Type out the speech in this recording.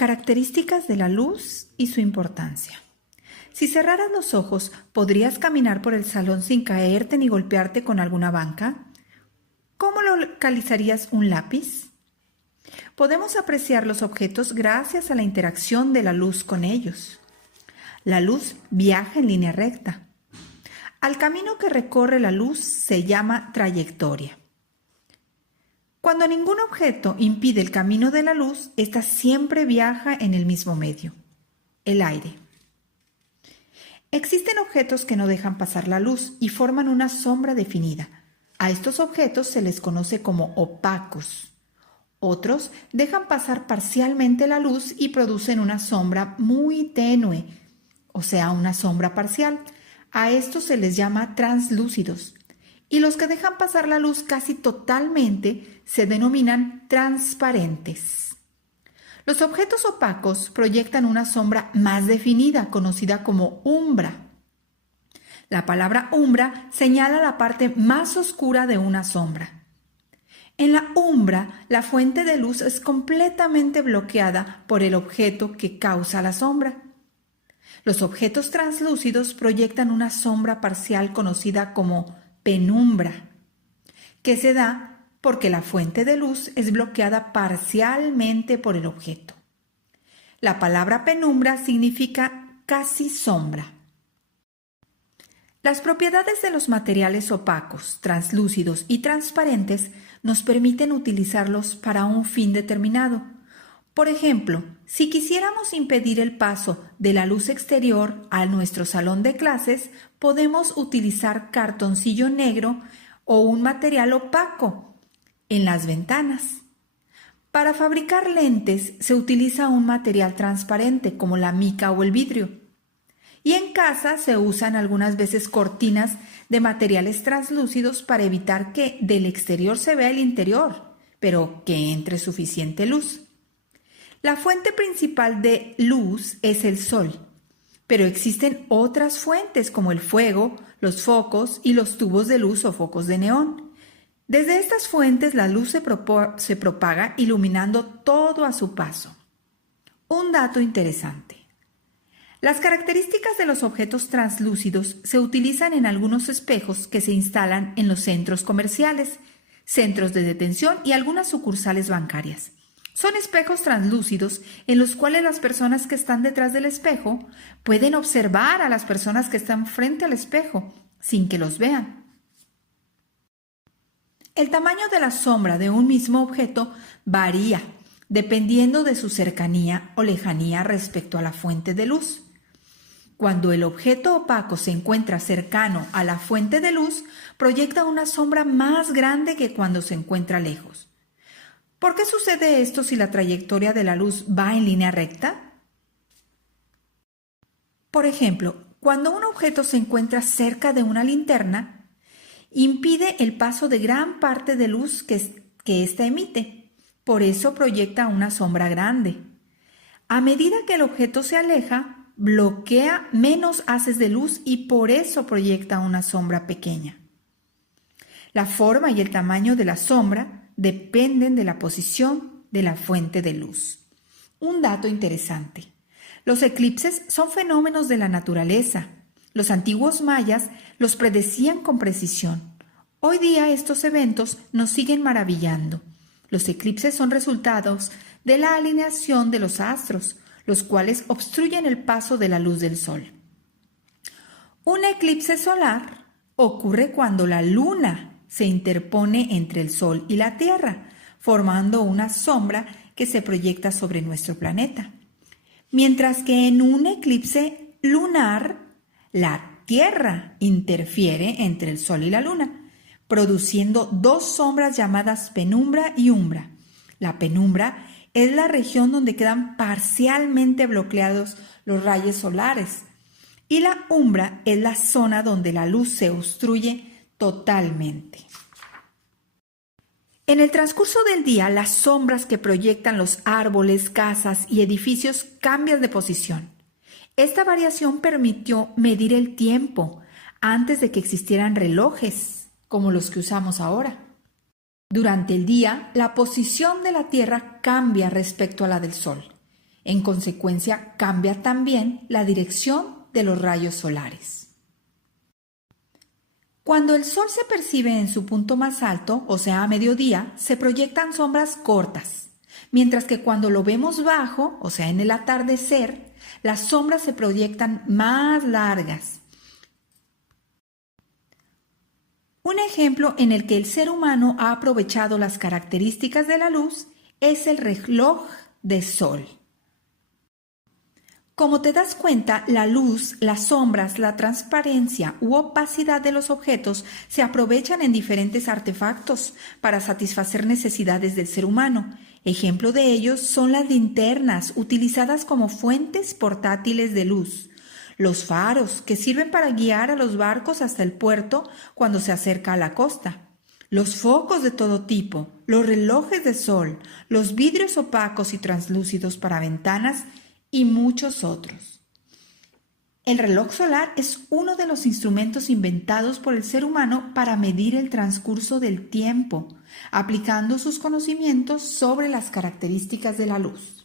Características de la luz y su importancia. Si cerraras los ojos, ¿podrías caminar por el salón sin caerte ni golpearte con alguna banca? ¿Cómo localizarías un lápiz? Podemos apreciar los objetos gracias a la interacción de la luz con ellos. La luz viaja en línea recta. Al camino que recorre la luz se llama trayectoria. Cuando ningún objeto impide el camino de la luz, ésta siempre viaja en el mismo medio, el aire. Existen objetos que no dejan pasar la luz y forman una sombra definida. A estos objetos se les conoce como opacos. Otros dejan pasar parcialmente la luz y producen una sombra muy tenue, o sea, una sombra parcial. A estos se les llama translúcidos. Y los que dejan pasar la luz casi totalmente se denominan transparentes. Los objetos opacos proyectan una sombra más definida, conocida como umbra. La palabra umbra señala la parte más oscura de una sombra. En la umbra, la fuente de luz es completamente bloqueada por el objeto que causa la sombra. Los objetos translúcidos proyectan una sombra parcial conocida como penumbra, que se da porque la fuente de luz es bloqueada parcialmente por el objeto. La palabra penumbra significa casi sombra. Las propiedades de los materiales opacos, translúcidos y transparentes nos permiten utilizarlos para un fin determinado. Por ejemplo, si quisiéramos impedir el paso de la luz exterior a nuestro salón de clases, podemos utilizar cartoncillo negro o un material opaco en las ventanas. Para fabricar lentes se utiliza un material transparente como la mica o el vidrio. Y en casa se usan algunas veces cortinas de materiales translúcidos para evitar que del exterior se vea el interior, pero que entre suficiente luz. La fuente principal de luz es el sol, pero existen otras fuentes como el fuego, los focos y los tubos de luz o focos de neón. Desde estas fuentes la luz se propaga iluminando todo a su paso. Un dato interesante. Las características de los objetos translúcidos se utilizan en algunos espejos que se instalan en los centros comerciales, centros de detención y algunas sucursales bancarias. Son espejos translúcidos en los cuales las personas que están detrás del espejo pueden observar a las personas que están frente al espejo sin que los vean. El tamaño de la sombra de un mismo objeto varía dependiendo de su cercanía o lejanía respecto a la fuente de luz. Cuando el objeto opaco se encuentra cercano a la fuente de luz, proyecta una sombra más grande que cuando se encuentra lejos. ¿Por qué sucede esto si la trayectoria de la luz va en línea recta? Por ejemplo, cuando un objeto se encuentra cerca de una linterna, impide el paso de gran parte de luz que ésta emite. Por eso proyecta una sombra grande. A medida que el objeto se aleja, bloquea menos haces de luz y por eso proyecta una sombra pequeña. La forma y el tamaño de la sombra dependen de la posición de la fuente de luz. Un dato interesante. Los eclipses son fenómenos de la naturaleza. Los antiguos mayas los predecían con precisión. Hoy día estos eventos nos siguen maravillando. Los eclipses son resultados de la alineación de los astros, los cuales obstruyen el paso de la luz del sol. Un eclipse solar ocurre cuando la luna se interpone entre el sol y la tierra, formando una sombra que se proyecta sobre nuestro planeta. Mientras que en un eclipse lunar, la tierra interfiere entre el sol y la luna, produciendo dos sombras llamadas penumbra y umbra. La penumbra es la región donde quedan parcialmente bloqueados los rayos solares y la umbra es la zona donde la luz se obstruye totalmente. En el transcurso del día, las sombras que proyectan los árboles, casas y edificios cambian de posición. Esta variación permitió medir el tiempo antes de que existieran relojes como los que usamos ahora. Durante el día, la posición de la Tierra cambia respecto a la del Sol. En consecuencia, cambia también la dirección de los rayos solares. Cuando el sol se percibe en su punto más alto, o sea, a mediodía, se proyectan sombras cortas, mientras que cuando lo vemos bajo, o sea, en el atardecer, las sombras se proyectan más largas. Un ejemplo en el que el ser humano ha aprovechado las características de la luz es el reloj de sol. Como te das cuenta, la luz, las sombras, la transparencia u opacidad de los objetos se aprovechan en diferentes artefactos para satisfacer necesidades del ser humano. Ejemplo de ellos son las linternas utilizadas como fuentes portátiles de luz, los faros que sirven para guiar a los barcos hasta el puerto cuando se acerca a la costa, los focos de todo tipo, los relojes de sol, los vidrios opacos y translúcidos para ventanas y muchos otros. El reloj solar es uno de los instrumentos inventados por el ser humano para medir el transcurso del tiempo, aplicando sus conocimientos sobre las características de la luz.